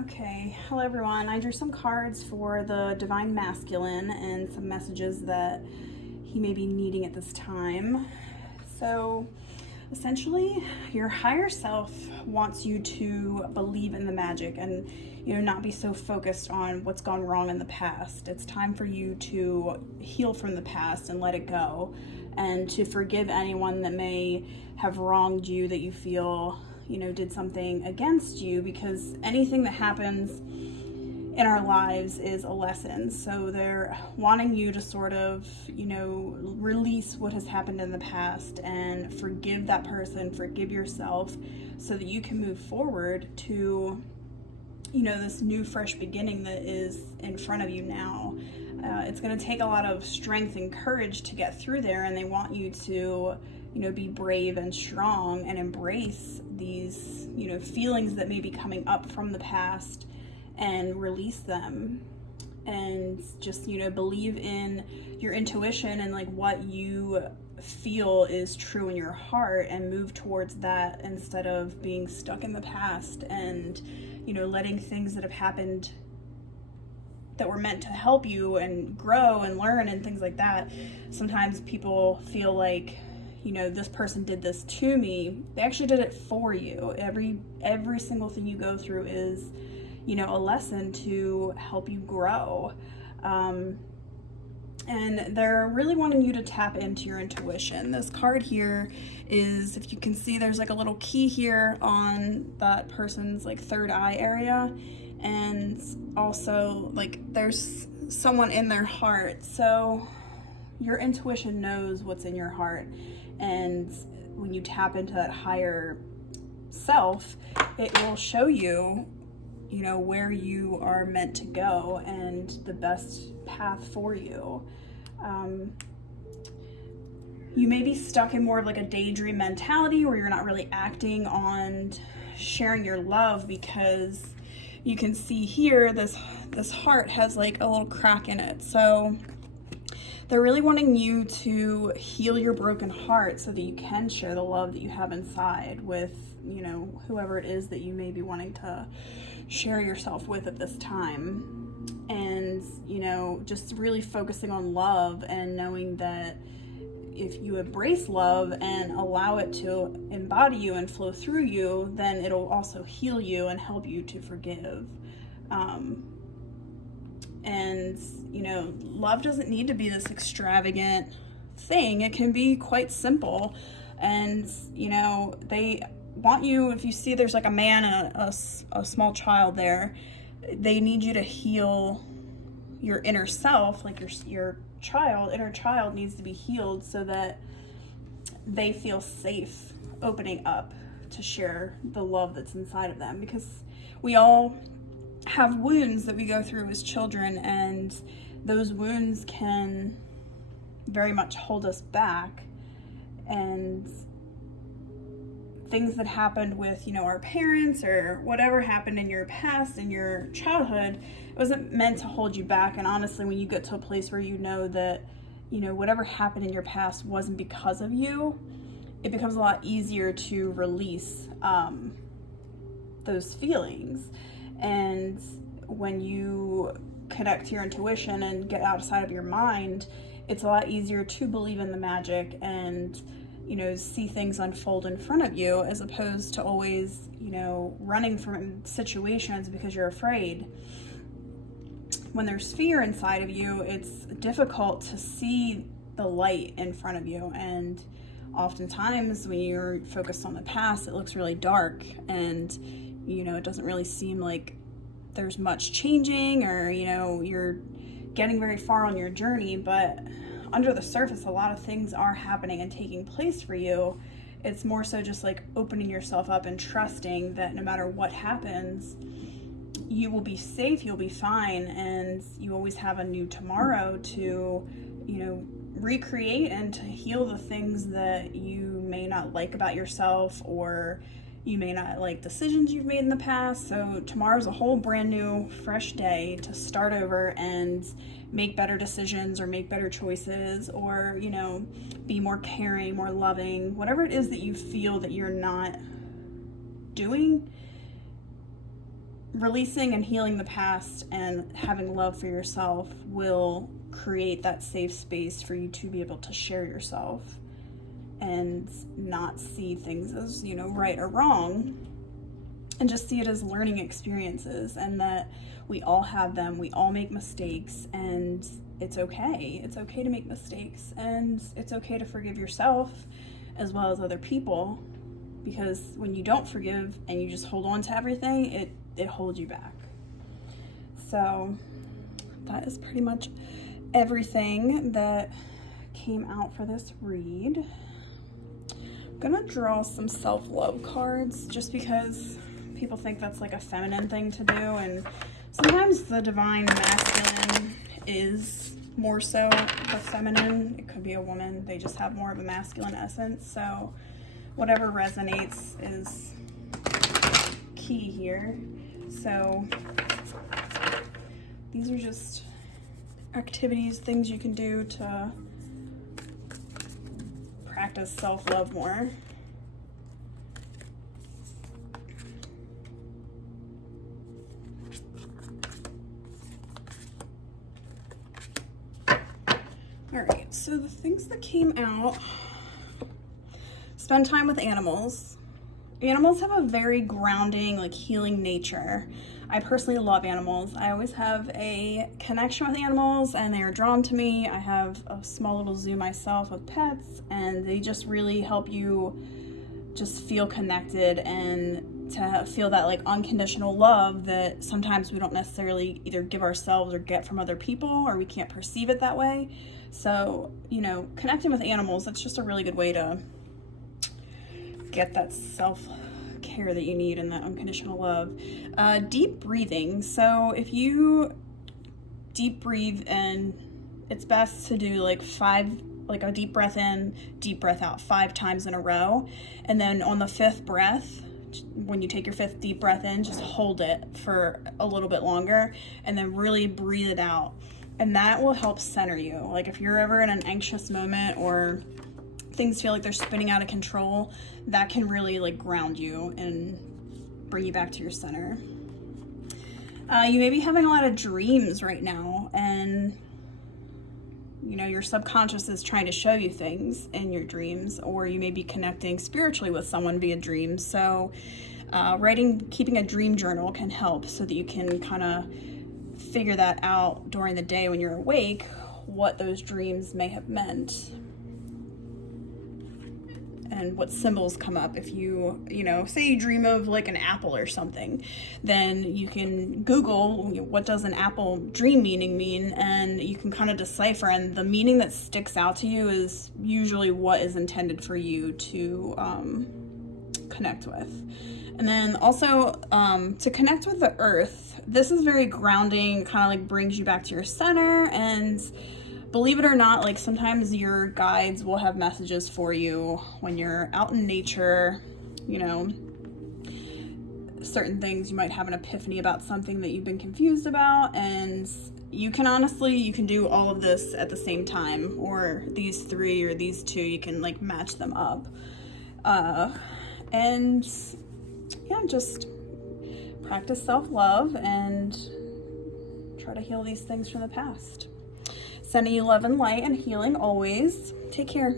Okay, hello everyone. I drew some cards for the Divine Masculine and some messages that he may be needing at this time. So, essentially, your higher self wants you to believe in the magic and, not be so focused on what's gone wrong in the past. It's time for you to heal from the past and let it go, and to forgive anyone that may have wronged you, that you feel did something against you, because anything that happens in our lives is a lesson. So they're wanting you to sort of, release what has happened in the past and forgive that person, forgive yourself, so that you can move forward to, this new fresh beginning that is in front of you now. It's going to take a lot of strength and courage to get through there, and they want you to be brave and strong and embrace these, feelings that may be coming up from the past and release them, and just, believe in your intuition and like what you feel is true in your heart, and move towards that instead of being stuck in the past and, letting things that have happened that were meant to help you and grow and learn and things like that. Sometimes people feel like, this person did this to me. They actually did it for you. Every single thing you go through is, a lesson to help you grow. And they're really wanting you to tap into your intuition. This card here is, if you can see, there's like a little key here on that person's like third eye area. And also like there's someone in their heart. So your intuition knows what's in your heart. And when you tap into that higher self, it will show you, where you are meant to go and the best path for you. You may be stuck in more of like a daydream mentality where you're not really acting on sharing your love, because you can see here this heart has like a little crack in it. So they're really wanting you to heal your broken heart so that you can share the love that you have inside with, whoever it is that you may be wanting to share yourself with at this time. And, just really focusing on love and knowing that if you embrace love and allow it to embody you and flow through you, then it'll also heal you and help you to forgive. And, love doesn't need to be this extravagant thing. It can be quite simple. And, they want you, if you see there's like a man and a small child there, they need you to heal your inner self, like your inner child needs to be healed so that they feel safe opening up to share the love that's inside of them, because we all have wounds that we go through as children, and those wounds can very much hold us back. And things that happened with, our parents or whatever happened in your past, in your childhood, it wasn't meant to hold you back. And honestly, when you get to a place where you know that, whatever happened in your past wasn't because of you, it becomes a lot easier to release those feelings. And when you connect to your intuition and get outside of your mind, it's a lot easier to believe in the magic and, see things unfold in front of you, as opposed to always, running from situations because you're afraid. When there's fear inside of you, it's difficult to see the light in front of you. And oftentimes when you're focused on the past, it looks really dark, and, it doesn't really seem like there's much changing, or, you're getting very far on your journey. But under the surface, a lot of things are happening and taking place for you. It's more so just like opening yourself up and trusting that no matter what happens, you will be safe, you'll be fine, and you always have a new tomorrow to, recreate and to heal the things that you may not like about yourself, or you may not like decisions you've made in the past. So tomorrow's a whole brand new, fresh day to start over and make better decisions, or make better choices, or, be more caring, more loving, whatever it is that you feel that you're not doing. releasing and healing the past and having love for yourself will create that safe space for you to be able to share yourself and not see things as, you know, right or wrong, and just see it as learning experiences, and that we all have them, we all make mistakes, and it's okay. It's okay to make mistakes, and it's okay to forgive yourself as well as other people, because when you don't forgive and you just hold on to everything, it holds you back. So that is pretty much everything that came out for this read. I'm gonna draw some self-love cards just because people think that's like a feminine thing to do, and sometimes the divine masculine is more so the feminine. It could be a woman, they just have more of a masculine essence, so whatever resonates is key here. So these are just activities, things you can do to practice self-love more. All right, so the things that came out: spend time with animals. Animals have a very grounding, like healing nature. I personally love animals. I always have a connection with animals and they are drawn to me. I have a small little zoo myself with pets, and they just really help you just feel connected and to feel that like unconditional love that sometimes we don't necessarily either give ourselves or get from other people, or we can't perceive it that way. So, you know, connecting with animals, that's just a really good way to get that self-care that you need and that unconditional love. Deep breathing. So if you deep breathe, and it's best to do like a deep breath in, deep breath out 5 times in a row. And then on the 5th breath, when you take your 5th deep breath in, just hold it for a little bit longer and then really breathe it out. And that will help center you. Like if you're ever in an anxious moment or things feel like they're spinning out of control, that can really like ground you and bring you back to your center. You may be having a lot of dreams right now, and you know, your subconscious is trying to show you things in your dreams, or you may be connecting spiritually with someone via dreams. So keeping a dream journal can help, so that you can kind of figure that out during the day when you're awake, what those dreams may have meant and what symbols come up. If you know, say you dream of like an apple or something, then you can Google, you know, what does an apple dream meaning mean, and you can kind of decipher, and the meaning that sticks out to you is usually what is intended for you to connect with. And then also to connect with the earth, this is very grounding, kind of like brings you back to your center. And believe it or not, like sometimes your guides will have messages for you when you're out in nature. You know, certain things, you might have an epiphany about something that you've been confused about, and you can do all of this at the same time, or these 3 or these 2, you can like match them up. And yeah, just practice self-love and try to heal these things from the past. Sending you love and light and healing always. Take care.